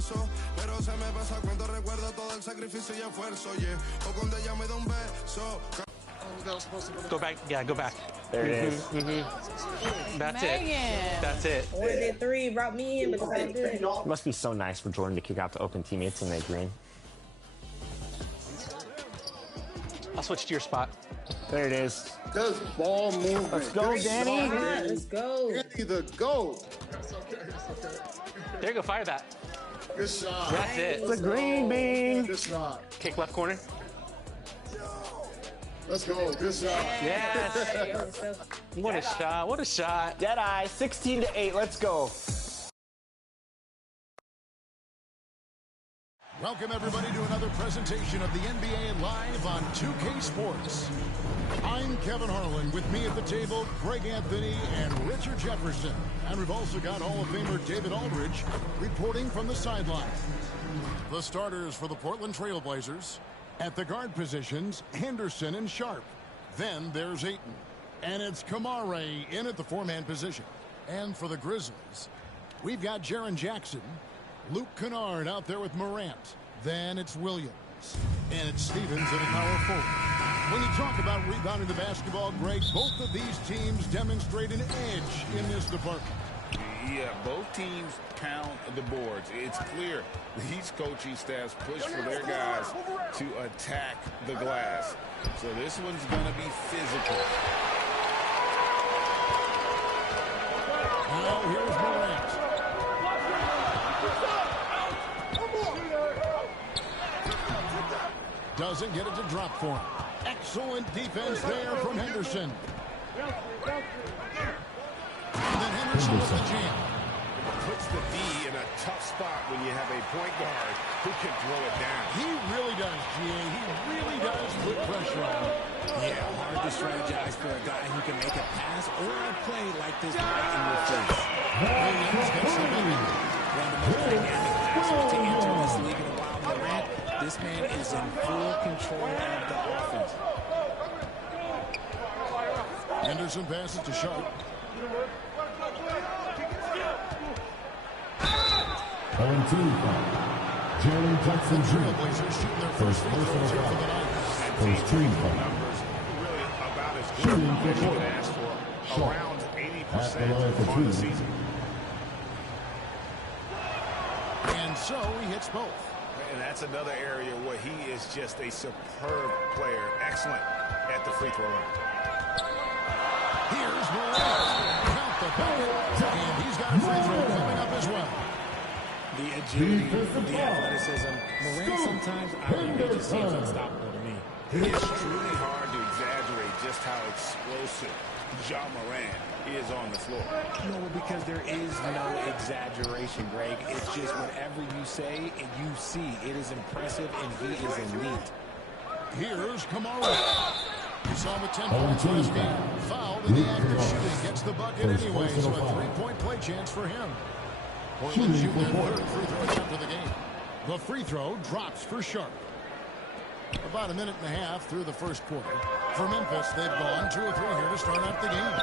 pienso, pero se me pasa cuando recuerdo todo el sacrificio y esfuerzo, yeah. O cuando ella me da un beso. Go back, yeah, go back. There it is. That's Megan. it. That's it. Or did three brought me in, but it's all good. It must be so nice for Jordan to kick out to open teammates in that green. I'll switch to your spot. There it is. Just ball movement. Let's go, Danny. Let's go. Danny the GOAT. There you go, fire that. Good shot. That's it. It's a green bean. Good shot. Kick left corner. Let's go. Good shot. Yes. Hey, What a shot. What a shot. Deadeye, 16-8. Let's go. Welcome, everybody, to another presentation of the NBA Live on 2K Sports. I'm Kevin Harlan. With me at the table, Greg Anthony and Richard Jefferson. And we've also got Hall of Famer David Aldridge reporting from the sideline. The starters for the Portland Trail Blazers. At the guard positions, Henderson and Sharp. Then there's Ayton. And it's Kamare in at the four-man position. And for the Grizzlies, we've got Jaren Jackson, Luke Kennard out there with Morant. Then it's Williams. And it's Stevens at a power forward. When you talk about rebounding the basketball, Greg, both of these teams demonstrate an edge in this department. Yeah, both teams pound the boards. It's clear these coaching staffs push for their guys to attack the glass. So this one's going to be physical. Now here's Morant. Doesn't get it to drop for him. Excellent defense there from Henderson. And then Henderson with the jam. Puts the D in a tough spot when you have a point guard who can throw it down. He really does, G.A. He really does put pressure on him. Yeah, hard to strategize for a guy who can make a pass or a play like this right in your face. Williams gets the lead. One of the most dynamic passers to enter this league in a while. Morant, this man is in full control of the offense. Henderson passes to Sharp. On team foul. Jaren Jackson Jr. First personal foul. First team foul. Shooting for Portland. Sharp. At the line for two. And so he hits both. And that's another area where he is just a superb player. Excellent at the free throw line. Here's Morant. Count the bucket. And he's got a free throw coming up as well. The agility, the athleticism. Morant sometimes, I don't know, just seems unstoppable to me. It's truly hard to exaggerate just how explosive Ja Morant is on the floor. No, because there is no exaggeration, Greg. It's just whatever you say and you see. It is impressive, and he is elite. Here's Kamara. We saw him with 10 points last game. Fouled in the act of shooting. Gets the bucket anyway, so a three-point play chance for him. Portland shooting their third free throw attempt of the game. The free throw drops for Sharp. About a minute and a half through the first quarter. For Memphis, they've gone 2 or 3 here to start out the game.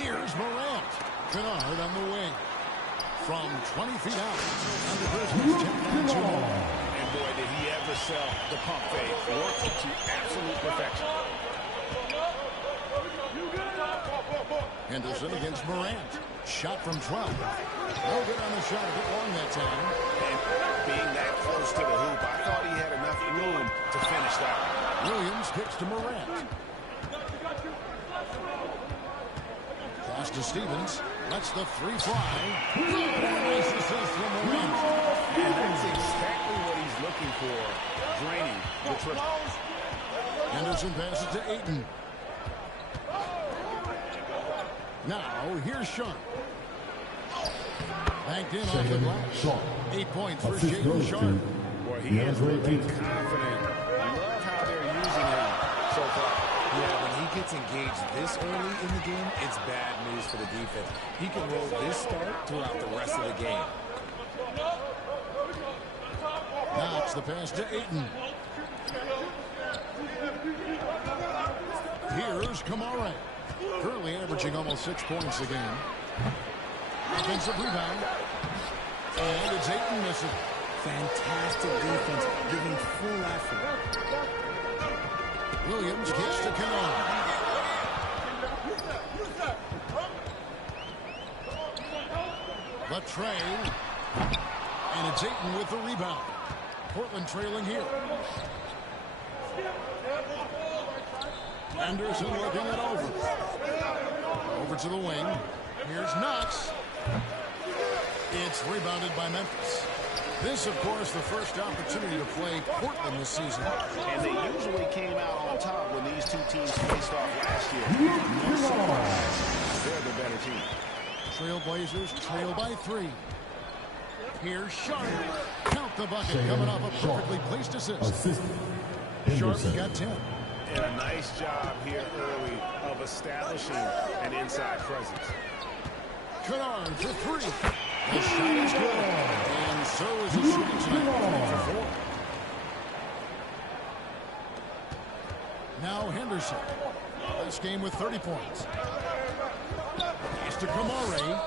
Here's Morant. Kennard on the wing. From 20 feet out. And the Grizzlies take down 2 more. And boy, did he ever sell the pump fake. Working to absolute perfection. Henderson against Morant. Shot from 12. No good on the shot. A bit long that time. And being that close to the hoop, I thought he had enough room to finish that one. Williams kicks to Morant. Pass to Stevens. Lets the three fly. Nice assist from Morant. And that's exactly what he's looking for. Draining the triple. Henderson passes to Ayton. Now, here's Sharp. Banked in off the glass. 8 points for Jalen Sharp. Boy, he is looking confident. I love how they're using him so far. Yeah, when he gets engaged this early in the game, it's bad news for the defense. He can roll this start throughout the rest of the game. Now it's the pass to Ayton. Here's Kamara. Currently averaging almost 6 points a game. At Offensive rebound. And it's Ayton missing. Fantastic defense, giving full effort. Williams kicks to Kennard. Latrey. And it's Ayton with the rebound. Portland trailing here. Anderson looking it over. Over to the wing. Here's Knox. It's rebounded by Memphis. This, of course, the first opportunity to play Portland this season. And they usually came out on top when these two teams faced off last year. No surprise. They're the better team. Trailblazers trail by 3. Here's Sharp. Count the bucket coming off a perfectly placed assist. Sharp got 10. And a nice job here early of establishing an inside presence. Kennard for 3. The shot is good. And so is the shooting tonight. For 4. Now Henderson. This game with 30 points. Pass to Kamare.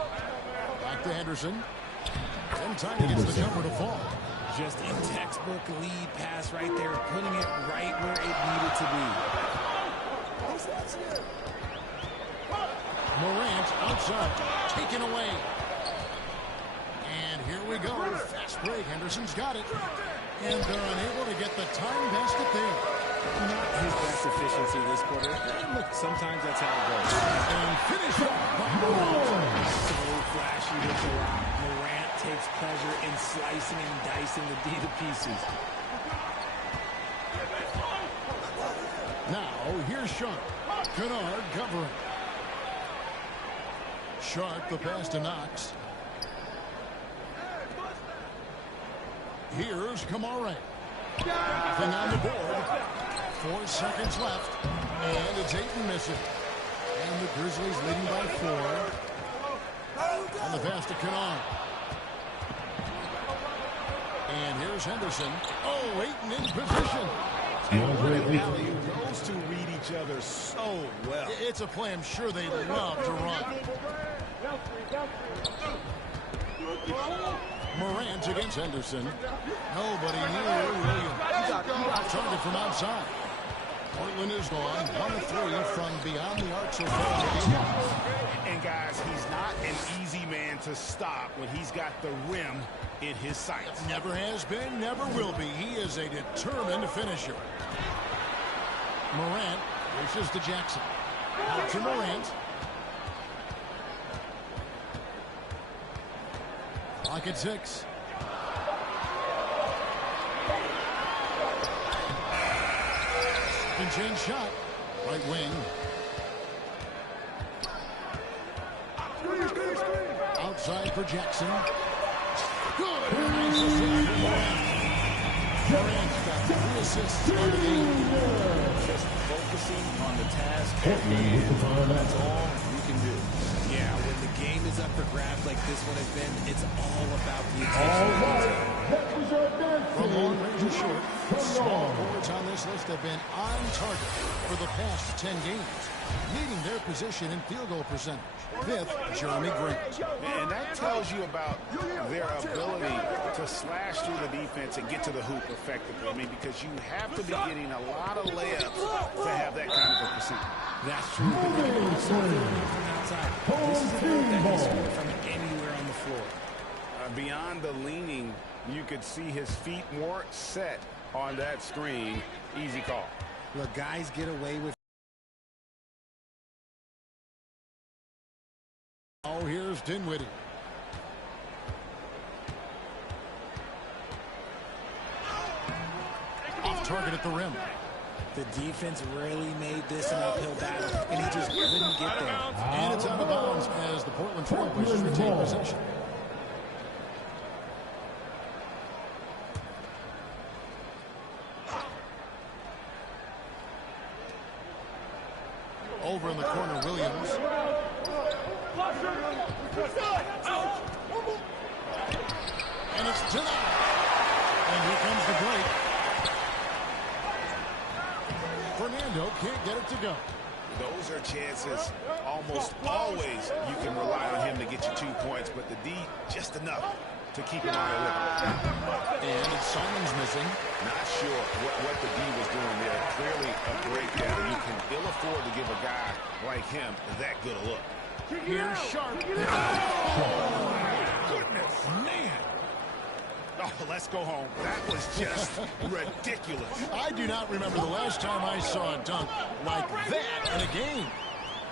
Back to Henderson. And time he gets the jumper to fall. Just a textbook lead pass right there, putting it right where it needed to be. Morant outside, taken away. And here we go. Fast break. Henderson's got it. And they're unable to get the time basket there. Not his best efficiency this quarter. And look, sometimes that's how it goes. And finish up by Morant. So flashy with the rock. Morant takes pleasure in slicing and dicing the D to pieces. Now, here's Sharp. Kennard covering. Sharp, the pass to Knox. Here's Kamare. Nothing on the board. 4 seconds left. And it's Ayton missing. And the Grizzlies leading by 4. On the pass to Kennard. And here's Henderson. Oh, Ayton in position. And what an alley-oop. Those two read each other so well. It's a play I'm sure they love to run. Morant against Henderson. Nobody near Williams. Target from outside. Portland is gone. 1 of 3 from beyond the arc so far. And guys, he's not an easy man to stop when he's got the rim in his sights. Never has been, never will be. He is a determined finisher. Morant races to Jackson. Out to Morant. Clock at 6. Second change shot. Right wing. Outside for Jackson. Good. Nice assist for Morant. Morant's got 3 assists on the game. Just focusing on the task at hand. That's all you can do. Yeah, when the game is up for grabs like this one has been, it's all about the attention. From long range and short, small forwards on this list have been on target for the past 10 games, leading their position in field goal percentage. 5th, Jeremy Grant. And that tells you about their ability to slash through the defense and get to the hoop effectively. I mean, because you have to be getting a lot of layups to have that kind of a percentage. That's true. From outside. This is a ball that can score from anywhere on the floor. Beyond the leaning, you could see his feet more set on that screen. Easy call. Look, guys get away with. Oh, here's Dinwiddie. Off target at the rim. The defense really made this an uphill battle, and he just couldn't get there. And it's out of bounds as the Portland Trailblazers retain possession. Over in the corner, Williams. And it's denied. And here comes the break. Fernando can't get it to go. Those are chances almost always you can rely on him to get you 2 points. but the D just enough to keep him out of it. And Simon's missing. Not sure what the D was doing there. Clearly a breakdown. You can ill afford to give a guy like him that good a look. Here's Sharp. Oh, my goodness, man. Oh, let's go home. That was just ridiculous. I do not remember the last time I saw a dunk like that in a game.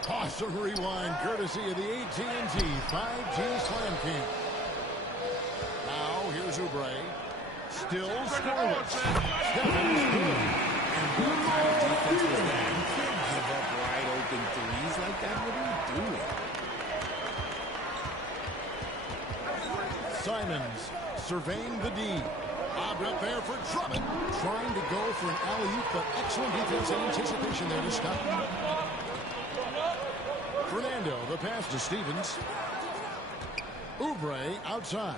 Awesome rewind courtesy of the AT&T 5G Slam King. Now here's Oubre. Still scoreless. Stephens good. And what kind of defense was that? You can't give up wide open threes like that. What are you doing? Simons surveying the D. Bobbed up there for Drummond. Trying to go for an alley-oop, but excellent defense and anticipation there to stop. Fernando, the pass to Stevens. Oubre outside.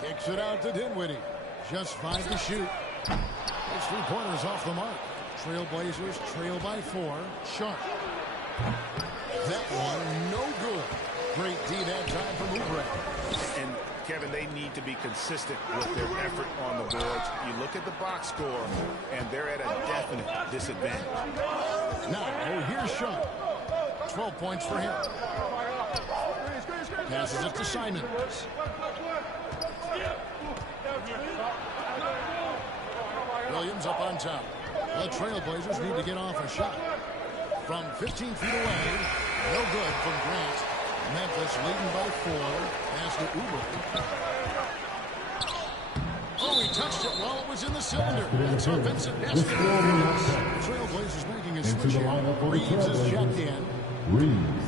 Kicks it out to Dinwiddie. Just 5 to shoot. His 3-pointers off the mark. Trailblazers trail by 4. Sharp. That one no good. Great D that time from Oubre. And Kevin, they need to be consistent with their effort on the boards. You look at the box score, and they're at a definite disadvantage. Now, here's Sharp. 12 points for him. Passes it to Simons. Williams up on top. The Trailblazers need to get off a shot. From 15 feet away, no good from Grant. Memphis leading by 4. Pass to Oubre. Oh, he touched it while it was in the cylinder. That's offensive basket. The Trailblazers making a switch here. Reeves is checked in. Reeves.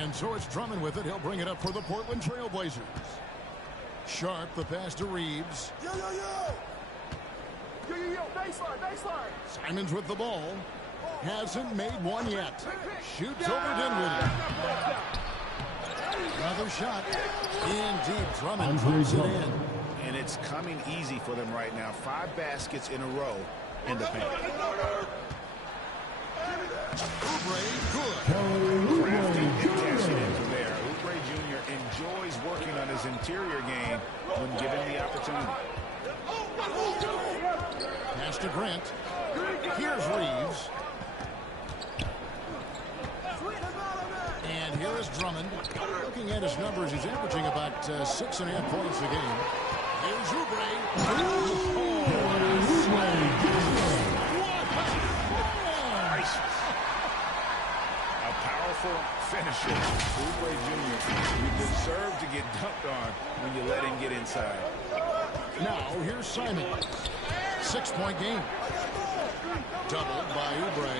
And so it's Drummond with it. He'll bring it up for the Portland Trailblazers. Sharp, the pass to Reeves. Baseline. Simons with the ball. Hasn't made one yet. Shoots over Dinwiddie. Another shot. Indeed, Drummond puts it in. And it's coming easy for them right now. 5 baskets in a row in the paint. Oubre, good. Crafty and cashing in from there. Oubre Jr. enjoys working on his interior game when given the opportunity. Pass to Grant. Here's Reeves. And here is Drummond. Looking at his numbers, he's averaging about 6.5 points a game. Here's Oubre. A powerful finisher. Oubre Jr. You deserve to get dunked on when you let him get inside. Now, here's Simon. 6-point game. Doubled by Oubre.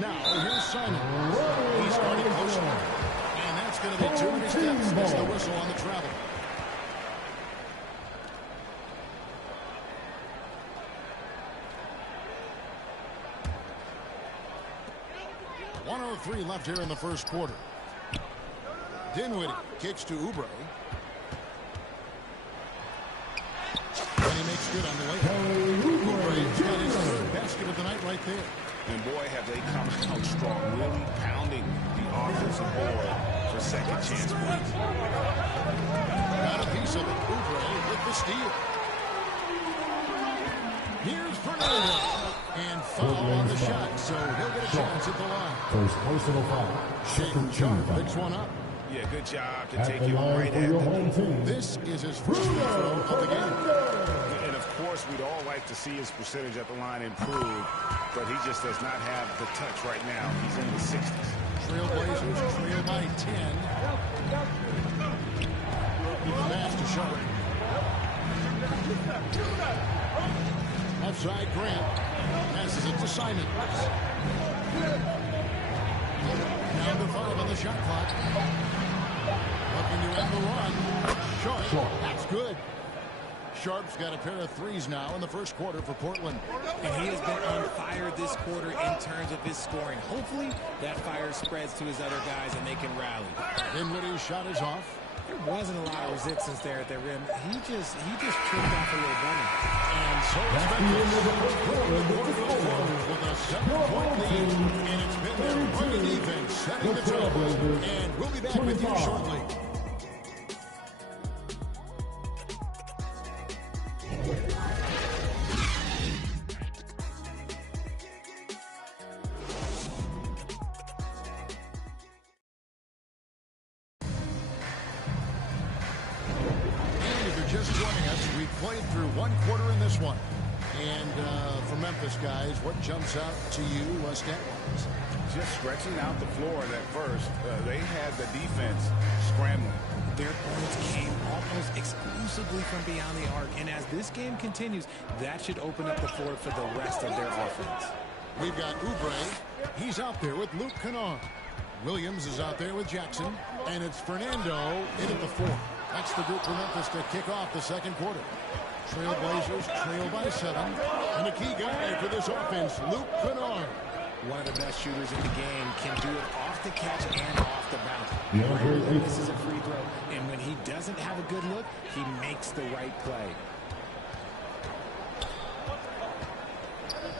Now, here's Simon. He's starting closer. And that's going to be too many steps. That's the whistle on the travel. .103 left here in the first quarter. Dinwiddie kicks to Oubre. And he makes good on the way. Oubre's got his 3rd basket of the night right there. And boy, have they come out strong, really pounding the offensive board for second chance points. Got a piece of it. Oubre with the steal. Here's Fernando. And foul on the shot, so he'll get a chance at the line. First personal foul. Second Sharp team picks one up. Yeah, good job to At take the him line right for at your the home team. This is his first free throw of the game. And of course, we'd all like to see his percentage at the line improve, but he just does not have the touch right now. He's in the 60s. Trailblazers trail by 10. With the pass to Sharp. Left side, Grant. Passes it to Simons. Down to 5 on the shot clock. Looking to end the run. Sharp. That's good. Sharp's got a pair of threes now in the first quarter for Portland. And he has been on fire this quarter in terms of his scoring. Hopefully that fire spreads to his other guys and they can rally. Dinwiddie's shot is off. There wasn't a lot of resistance there at the rim. He just tripped off a little bunny. And so it's Memphis with a 7-point lead setting the tone. And we'll be back with you shortly. Just joining us, we played through one quarter in this one. And for Memphis, guys, what jumps out to you stat-wise? Just stretching out the floor at first. They had the defense scrambling. Their points came almost exclusively from beyond the arc. And as this game continues, that should open up the floor for the rest of their offense. We've got Oubre. He's out there with Luke Kennard. Williams is out there with Jackson. And it's Fernando in at the 4. That's the group for Memphis to kick off the second quarter. Trailblazers trail by 7. And a key guy for this offense, Luke Kennard. One of the best shooters in the game, can do it off the catch and off the bounce. This is a free throw. And when he doesn't have a good look, he makes the right play.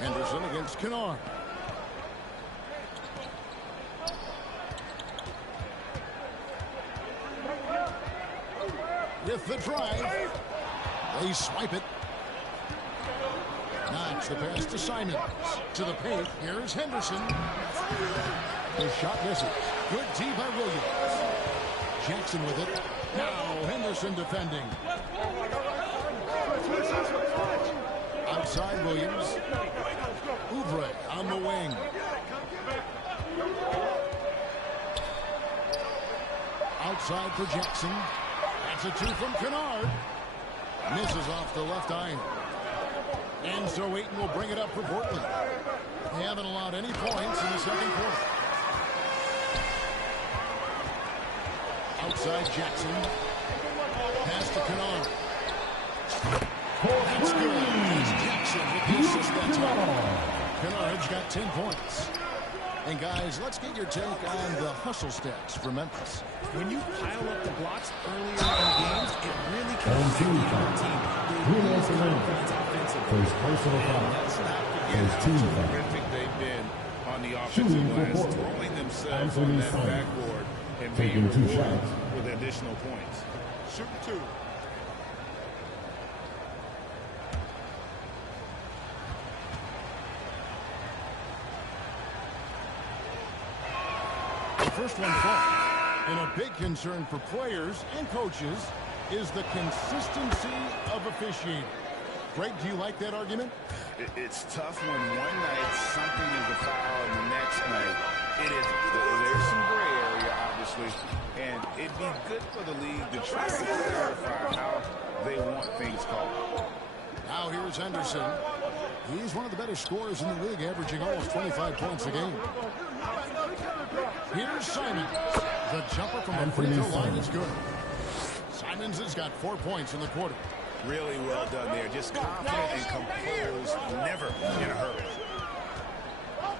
Henderson against Kennard. With the drive, they swipe it. Knocks the pass to Simons. To the paint, here's Henderson. The shot misses. Good D by Williams. Jackson with it. Now Henderson defending. Outside Williams. Oubre on the wing. Outside for Jackson. That's a 2 from Kennard. Misses off the left iron. And so Ayton will bring it up for Portland. They haven't allowed any points in the second quarter. Outside Jackson. Pass to Kennard. That's good. It's Jackson with the assist that time. Kennard's got 10 points. And guys, let's get your take on the hustle stats for Memphis. When you pile up the blocks earlier in games, it really can affect your team. First personal foul. Let's not forget First how team foul. terrific they've been on the Shooting offensive for glass, Portland. throwing themselves Anthony on that Simons. backboard and Taking being 2 rewarded shots. with additional points. Shooting 2. First one falls. And a big concern for players and coaches is the consistency of officiating. Greg, do you like that argument? It's tough when one night something is a foul and the next night it isn't. There's some gray area, obviously, and it'd be good for the league to try to clarify how they want things called. Now here's Henderson. He's one of the better scorers in the league, averaging almost 25 points a game. Here's Simons. The jumper from the free throw line is good. Simons has got 4 points in the quarter. Really well done there. Just confident and composed, never in a hurry.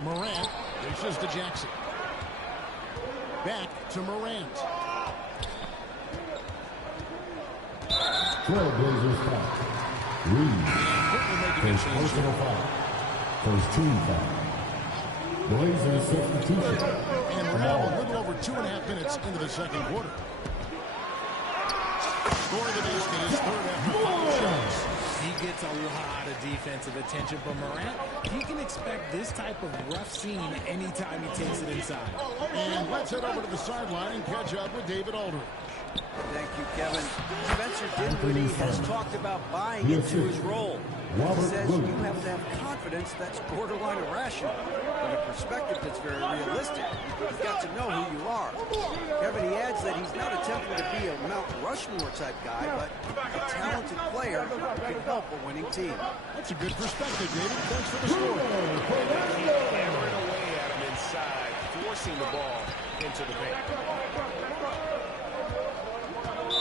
Morant reaches to Jackson. Back to Morant. Trailblazers foul. Reed. First personal foul. First team foul. Blazers substitution. And we're now a little over 2.5 minutes into the second quarter. Score the basket is third after 5 shots. He gets a lot of defensive attention from Morant. He can expect this type of rough scene anytime he takes it inside. And let's head over to the sideline and catch up with David Aldridge. Thank you, Kevin. Spencer Dinwiddie has talked about buying into his role. He says you have to have confidence that's borderline irrational, but a perspective that's very realistic. You've got to know who you are. Kevin, he adds that he's not attempting to be a Mount Rushmore type guy, but a talented player who can help a winning team. That's a good perspective, David. Thanks for the score. Hammering away at him inside, forcing the ball into the paint.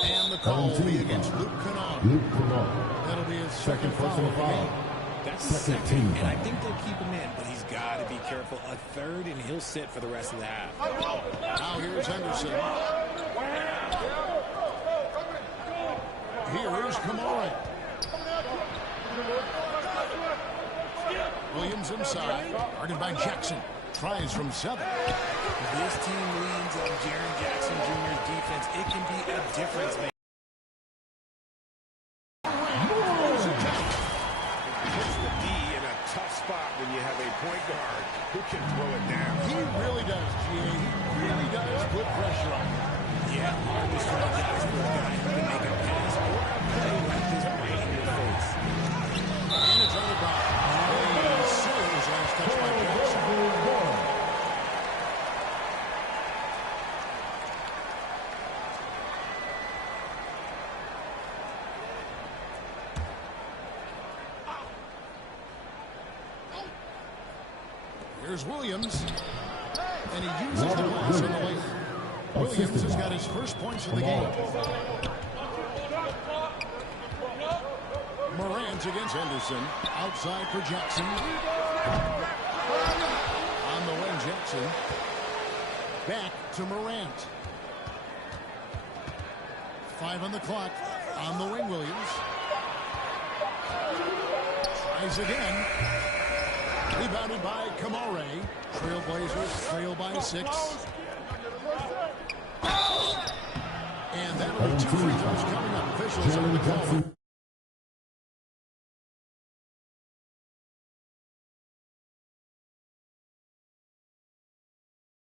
And the call will be against Luke Kennard. Luke Kennard. That'll be his second Second foul personal of the foul. game. That's Second second, team and I foul. think they'll keep him in, but he's got to be careful. A third, and he'll sit for the rest of the half. Now here's Henderson. Here's Kamara. Williams inside, guarded by Jackson. Tries from 7. This team leans on Jaren Jackson Jr.'s defense. It can be a difference maker. Puts the D in a tough spot when you have a point guard who can throw it down. He really does, G.A. He really does put pressure on him. Yeah, hard to strategize for a guy who can make a pass or a play like this right in your face. And it's on the block. A serious last touch by Jackson. Here's Williams. And he uses the glass on the way. Williams has got his first points of the game. Morant against Henderson. Outside for Jackson. On the wing, Jackson. Back to Morant. 5 on the clock. On the wing, Williams. Tries again. Rebounded by Kamare. Trailblazers trail by 6. And that'll be 2 free throws coming up. Officials on the call.